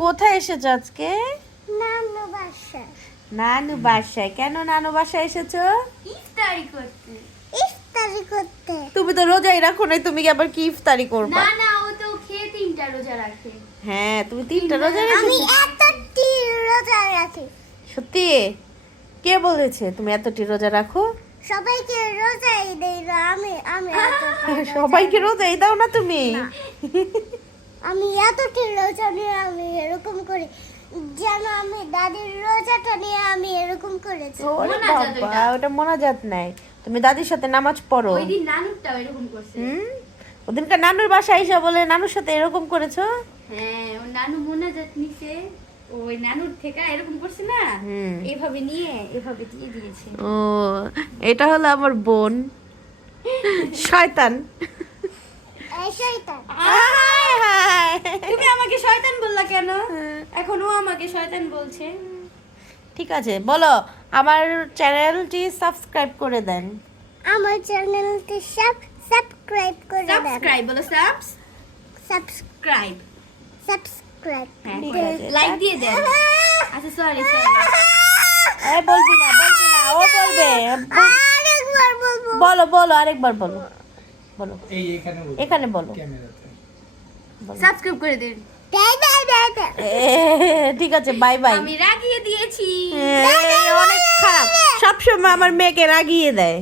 কোথায় এসেছো আজকে? নানু বাসায়। নানু বাসায়। কেন নানু বাসায় এসেছো? ইফতারি করতে। ইফতারি করতে। তুমি তো রোজাই রাখো নাই, তুমি কি আবার কি ইফতারি করবা? না না, ও তো খেয়ে 3টা রোজা রাখে। হ্যাঁ, তুমি 3টা রোজা আমি রেখেছো? এতটি রোজা রাখি। সত্যি? কে বলেছে তুমি এতটি রোজা রাখো? সবাইকে রোজাই দেই না, আমি আমি এতটি রোজা সবাইকে রোজাই দাও না তুমি? আমি এতটি রোজা নিয়ে আমি এরকম করি, যেন আমি দাদির রোজাটা নিয়ে আমি এরকম করেছি। ওরে মোনাজাত বাবা, ওইটা। ওটা মোনাজাত নাই। তুমি দাদির সাথে নামাজ পড়ো? ওই দিন নানুরটাও এরকম করছে। ওদিনকার নানুর বাসায় এসে বলে নানুর সাথে এরকম করেছো? হ্যাঁ, ও নানু মোনাজাত নিছে, ওই নানুর থেকে এরকম করছে না, এইভাবে নিয়ে এভাবে দিয়ে দিয়েছে। ও, এটা হলো আমার বোন শয়তান। এই শয়তান। হায় হায়। তুমি আমাকে শয়তান বললা কেন? এখন ও আমাকে শয়তান বলছে। ঠিক আছে, বলো আমার চ্যানেলটি সাবস্ক্রাইব করে দেন। আমার চ্যানেলটি সাবস্ক্রাইব করে দেন। সাবস্ক্রাইব বলো, সাবস্ক্রাইব সাবস্ক্রাইব। হ্যাঁ, ঠিক আছে। লাইক দিয়ে দেন। আচ্ছা, সরি। এই বলবি না, ও বলবে। আরেকবার বলবো। বলো বলো, আরেকবার বলো, বলো এই এখানে বলুন, এখানে বলো। ক্যামেরাতে। সাবস্ক্রাইব করে দিন। দে। ঠিক আছে, বাই বাই। আমি রাগিয়ে দিয়েছি। অনেক খারাপ, সবসময় আমার মেয়েকে রাগিয়ে দেয়।